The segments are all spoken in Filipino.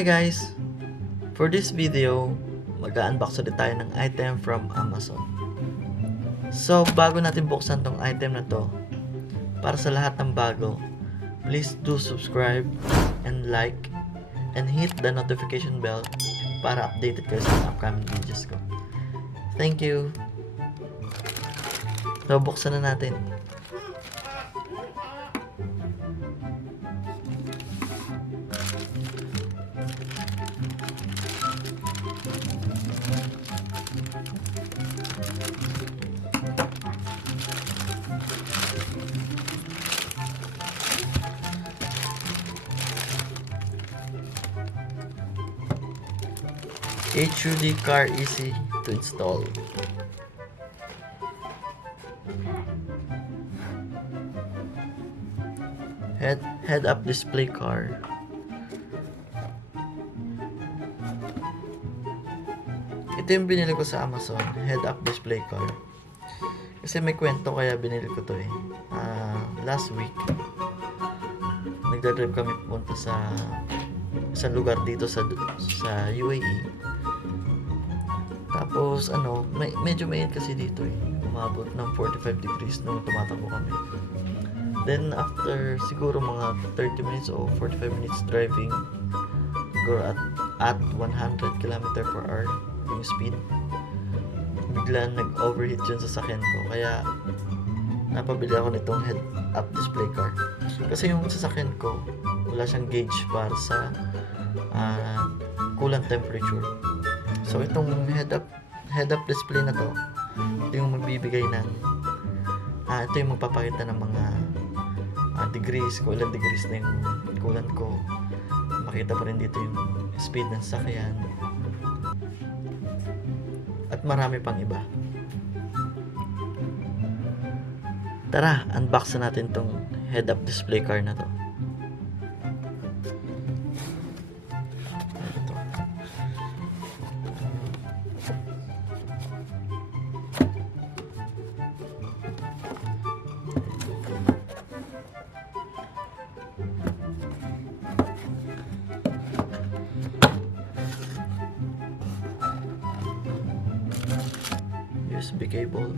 Hi guys! For this video, mag-unbox ulit tayo ng item from Amazon. So, bago natin buksan tong item na to, para sa lahat ng bago, please do subscribe and like and hit the notification bell para updated kayo sa upcoming videos ko. Thank you! So, buksan na natin. HUD car easy to install. Head-up display car. Ito yung binili ko sa Amazon, head-up display car. Kasi may kwento kaya binili ko to eh. Last week, nagdadrive kami pupunta sa isang lugar dito sa UAE. Tapos medyo mainit kasi dito eh. Umabot ng 45 degrees nung tumatakbo kami. Then after siguro mga 30 minutes o 45 minutes driving, siguro at 100 km per hour yung speed, bigla nag-overheat yun sa sakyan ko. Kaya napabili ako nitong head-up display car. Kasi yung sasakyan ko, wala siyang gauge para sa coolant temperature. So itong head-up display na to, ito yung magbibigay ng ito yung magpapakita ng mga degrees, kung ilang degrees na yung coolant ko. Makita pa rin dito yung speed ng sasakyan at marami pang iba. Tara, unbox na natin tong head-up display car na to. USB cable.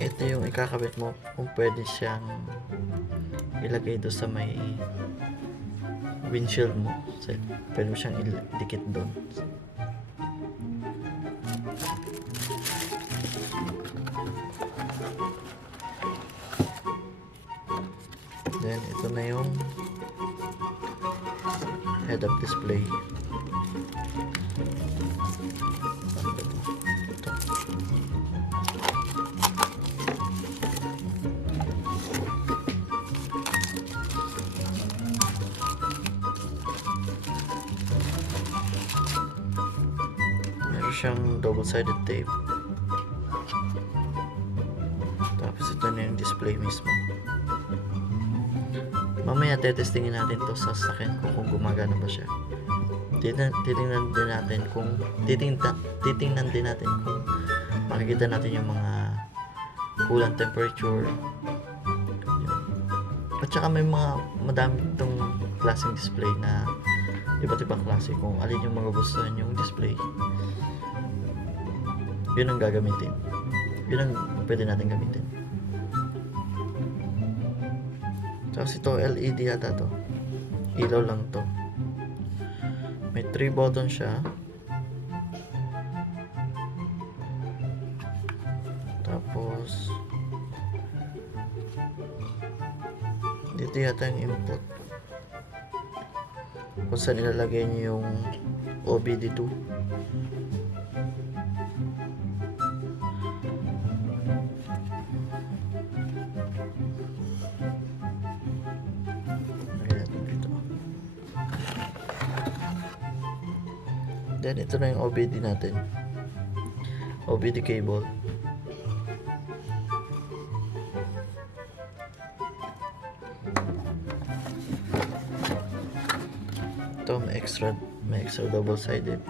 Ito yung ikakabit mo kung pwede siyang ilagay doon sa may windshield mo. So, pwede mo siyang idikit doon. Then, ito na yung head-up display. Meron siyang double-sided tape. Tapos ito na yung display mismo. Mamaya tetestingin natin to sa sasakyan ko kung gumagana ba siya. Titingnan din natin kung makikita natin yung mga coolant temperature. Yun. At saka may madami itong klaseng display na iba't ibang klase. Kung alin yung mga gustuhan yung display, yun ang gagamitin. Yun ang pwede natin gamitin. Tapos ito, LED yata to. Ilaw lang to. May 3 button siya. Tapos dito yata yung input. Kung saan ilalagay niyo yung OBD2. Then ito na yung OBD natin. OBD cable. Ito may extra may extra double-sided.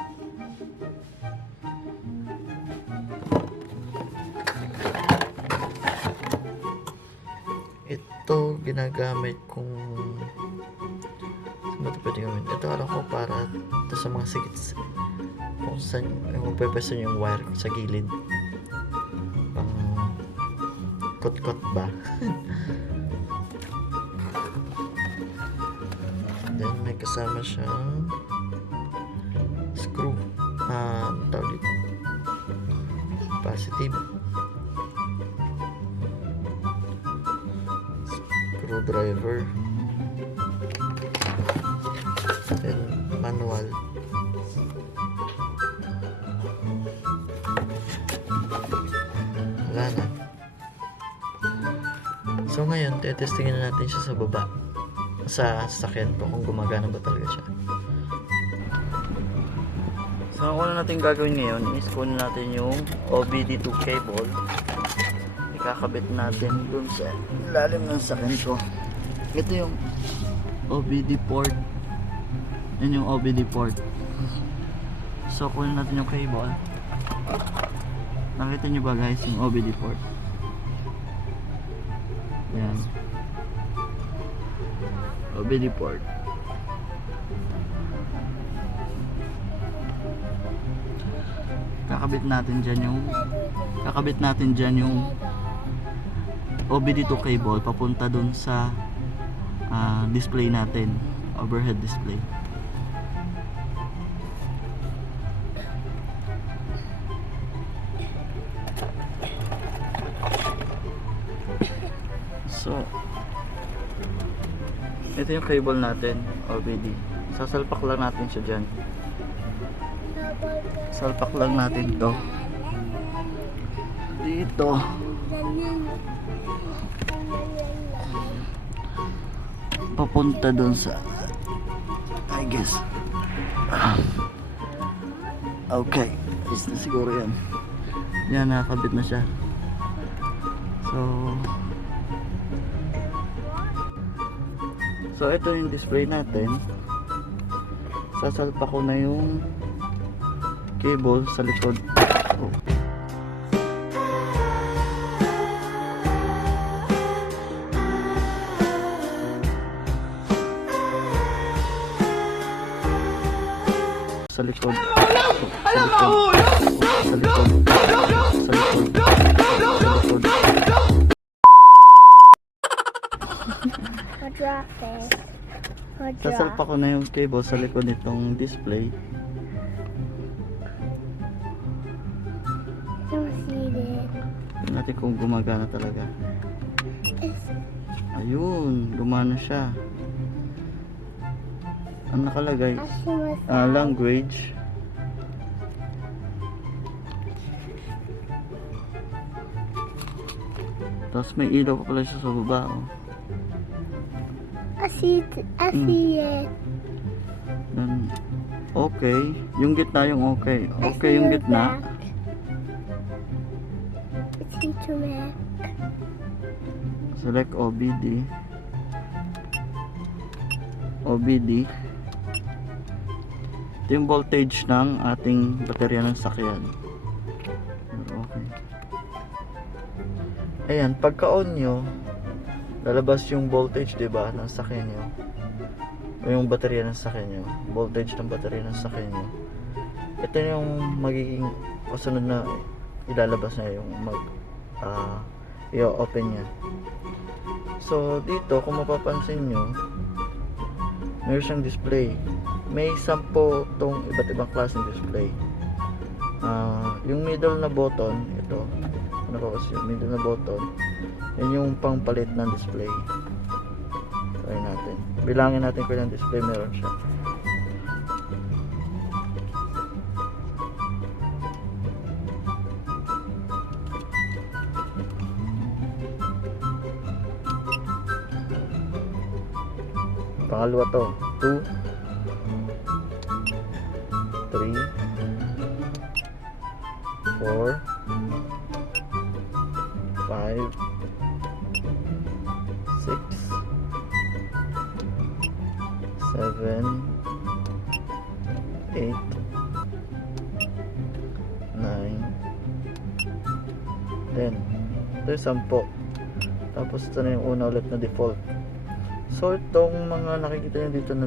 Ito ginagamit kung saan ba ito pwede gawin? Ito alam ko para ito sa mga sikits kung saan yung pwesto yung wire sa gilid, pang kot-kot ba. Then may kasama siyang screw, tawag dito, positive screwdriver, then manual. Wala na. So ngayon, tetestingin na natin siya sa baba, sa sasakyan ko, kung gumagana ba talaga siya. So ang una natin gagawin ngayon is kunin natin yung OBD2 cable. Ikakabit natin dun sa ilalim ng sasakyan ko. Ito yung OBD port. Yan yung OBD port. So kunin natin yung cable. Nakita nyo ba guys yung OBD port? Yan. OBD port. Kakabit natin dyan yung OBD2 cable papunta dun sa display natin, overhead display. So ito yung cable natin, OBD. Sasalpak lang natin siya dyan. Salpak lang natin to dito. Papunta dun sa, I guess. Okay, is na siguro yan. Yan, nakakabit na siya. So ito yung display natin. Sasalpa ko na yung cable sa likod. Oh. Sa likod. Sa likod. Sasalpa ko na yung cable sa likod nitong display. Tingnan natin kung gumagana talaga. Ayun, gumana siya. Ang nakalagay, language. Tapos may ilaw pa pala siya sa baba. Oh. I see it. Then, okay. Yung gitna yung okay. Okay yung gitna. Select OBD. OBD. Ito yung voltage ng ating baterya ng sakyan. Okay. Ayan, pagka-on nyo, lalabas yung voltage, diba, ng sakyan nyo. O yung baterya ng sakyan nyo. Voltage ng baterya ng sakyan nyo. Ito yung magiging kasunod na ilalabas na yung i-open nya. So dito kung mapapansin nyo, meron siyang display. May 10 tong iba't ibang klaseng display. Yung middle na button, ito, ano ba kasi yung middle na button, yun yung pangpalit ng display. Try natin, bilangin natin kung yung display meron siya. Pangalawa to, 2, 3, 4, 5, 6, 7, 8, 8, 9, 10. Ito yung 10. Tapos ito na yung una ulit na default. So itong mga nakikita nyo dito na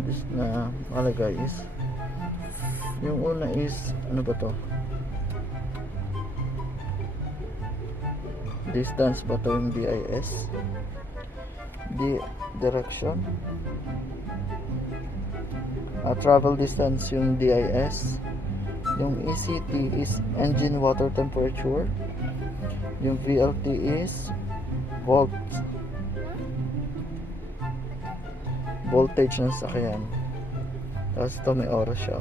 nakalagay is, yung una is ano ba to? Distance ba to yung DIS? Direction. Travel distance yung DIS. Yung ECT is engine water temperature. Yung VLT is voltage ng sakyan. Tapos ito may oras siya,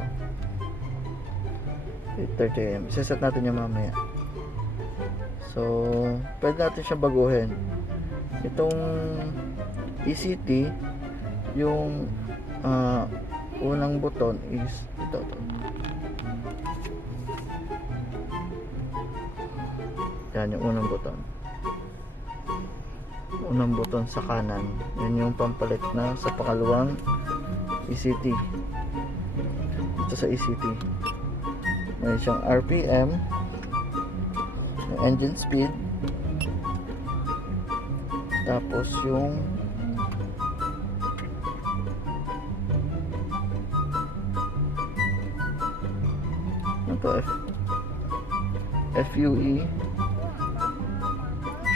8:30 AM. Iseset natin yung mamaya. So pwede natin siya baguhin. Itong ECT, yung unang buton is ito. Yan yung unang buton. Unang buton sa kanan. Yan yung pampalit na sa pakalawang ECT. Ito sa ECT. May siyang RPM, yung engine speed, tapos yung FUE,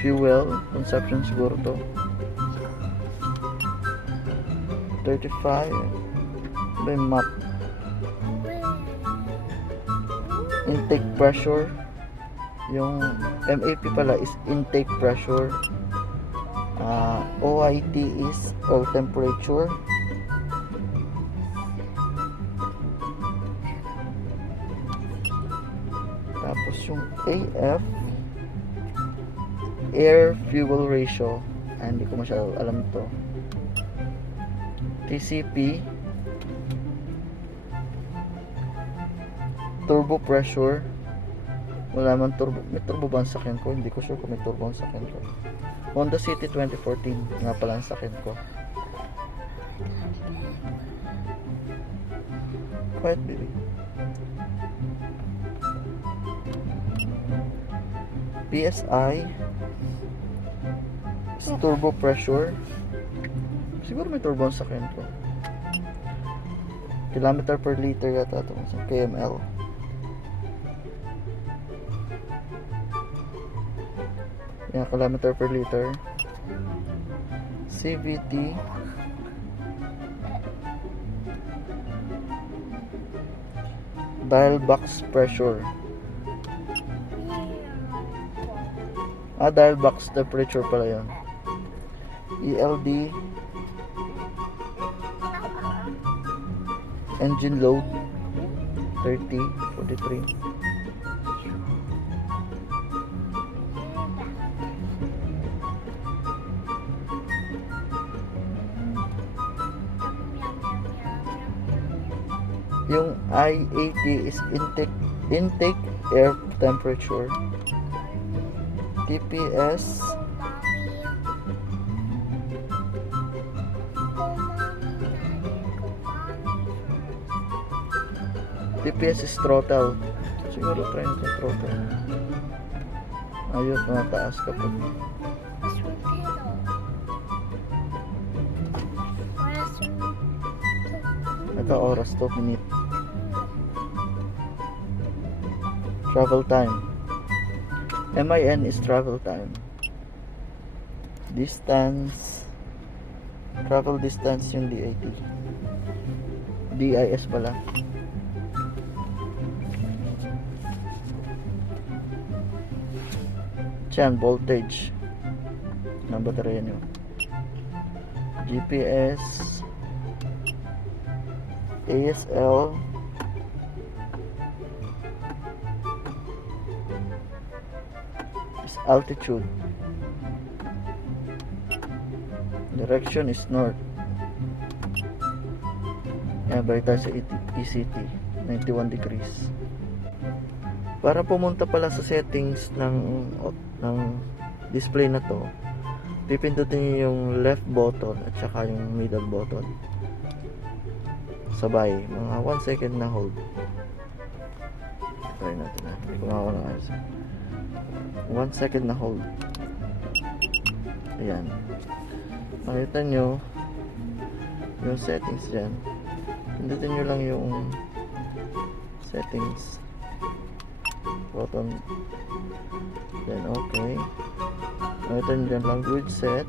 fuel consumption siguro to. 35 by map. Intake pressure, yung MAP pala is intake pressure. OIT is oil temperature. Tapos yung AF, air fuel ratio. Hindi ko masyado alam to. TCP, turbo pressure. Wala man turbo. May turbo ba ang sakyan ko? Hindi ko sure kung may turbo ang sakyan ko. Honda City 2014 nga pala ang sakyan ko. Quiet baby. PSI is turbo pressure. Siguro may turbo ang sakyan ko. Kilometer per liter yata ito. KML. Yan, kilometer per liter. CVT. Dial box pressure. Dial box temperature pala yun. ELD, engine load 30, 43. Yung IAT is intake air temperature. TPS, is throttle. Siguro try natin throttle. Ayun, mataas kapag ito oras, 2 minutes. Travel time. MIN is travel time. Distance, travel distance yung DIT. DIS pala. Yan, voltage ng baterya nyo. GPS, ASL, altitude. Direction is north. Yan, balik tayo sa ECT 91 degrees. Para pumunta pala sa settings ng display na to, pipindutin niyo yung left button at saka yung middle button. sabay, mga 1 second na hold. Try natin na, hindi ko makawa ng ayos. 1 second na hold. Ayan, makita nyo yung settings dyan. Pindutin nyo lang yung settings button, then okay. Makita nyo dyan, language set,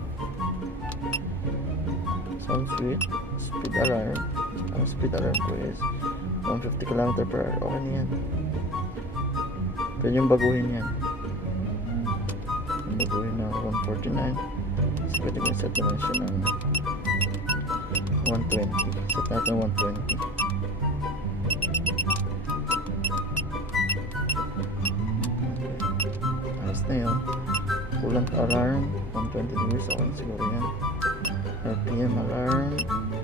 sound switch, speed alarm. Ang speed alarm ko is 150 km/h. Okay na yan. Pwede yung baguhin yan. Yung baguhin na 149. So pwede ko set naman siya ng 120. Set natin 120. Ayos na yun. Coolant alarm 120 degrees. Okay na siguro yan. RPM alarm.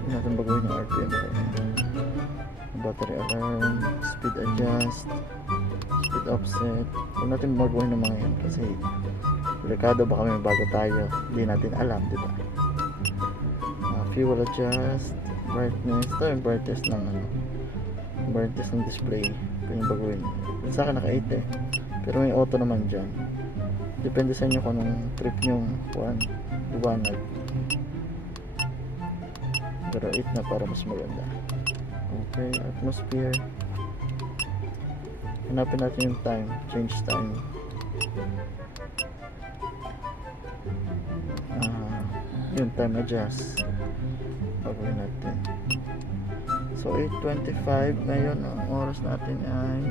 Hindi natin baguhin yung RPM. Battery alarm. Speed adjust. Speed offset. Huwag natin baguhin ng mga yan kasi delikado baka may bago tayo. Hindi natin alam, di ba? Fuel adjust. Brightness. Ito yung brightness ng brightness ng display. Kung yung baguhin. Sa akin naka 8 eh. Pero may auto naman dyan. Depende sa inyo kung anong trip nyo liwanag. Pero 8 na para mas maganda. Okay, atmosphere. Hanapin natin yung time. Change time. Yung time adjust. Baguhin natin. So 8:25 ngayon. Ang oras natin ay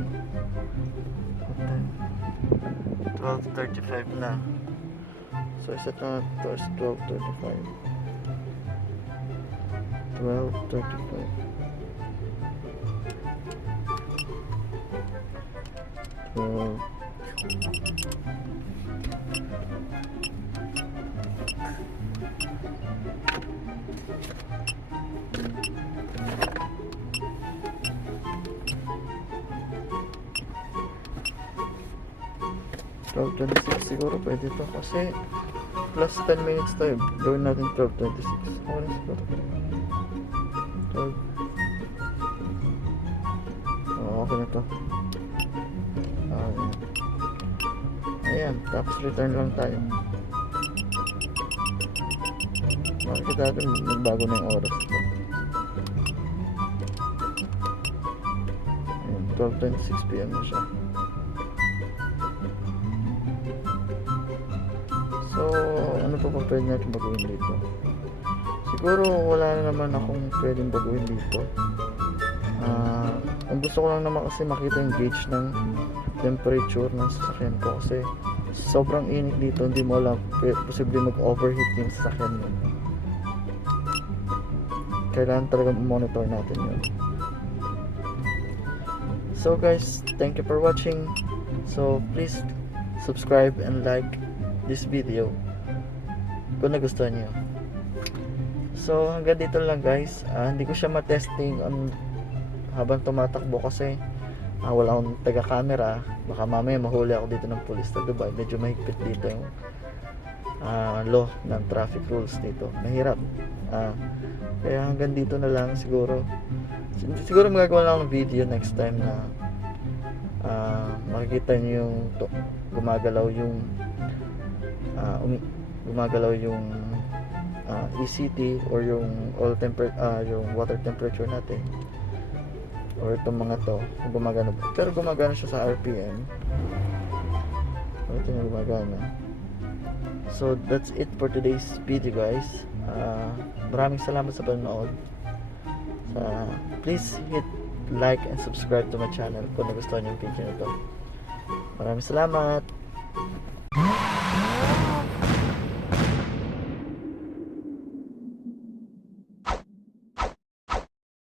12:35 na. So iset na ito is 12:35. 12:35. 12. Siguro pwede to kasi plus 10 minutes tayo. Gawin natin 12:26. Okay na siguro. 12. Okay na to. Ayan, tapos return lang tayo. Makikita natin nagbago na yung oras ito. Ayan, 12:26 PM na siya. So, ano pa pwede natin baguhin dito? Siguro wala na naman akong pwedeng baguhin dito. Ang gusto ko lang naman kasi makita yung gauge ng temperature ng sasakyan ko kasi sobrang init dito, hindi mo alam, posible mag-overheat yung sasakyan mo. Kailangan talaga monitor natin yun. So guys, thank you for watching. So please subscribe and like this video kung nagustuhan nyo. So hanggang dito lang guys. Hindi ko siya matesting habang tumatakbo kasi wala akong taga-camera. Baka mamaya mahuli ako dito ng pulis sa Dubai. Medyo mahigpit dito yung law ng traffic rules dito. Mahirap. Kaya hanggang dito na lang siguro. Siguro magagawa lang ng video next time na makikita nyo yung gumagalaw yung ECT or yung yung water temperature natin or itong mga to gumagana, pero gumagana siya sa RPM. Ito yung gumagana. So that's it for today's video guys. Maraming salamat sa panonood. Please hit like and subscribe to my channel kung nagustuhan yung video na to. Maraming salamat.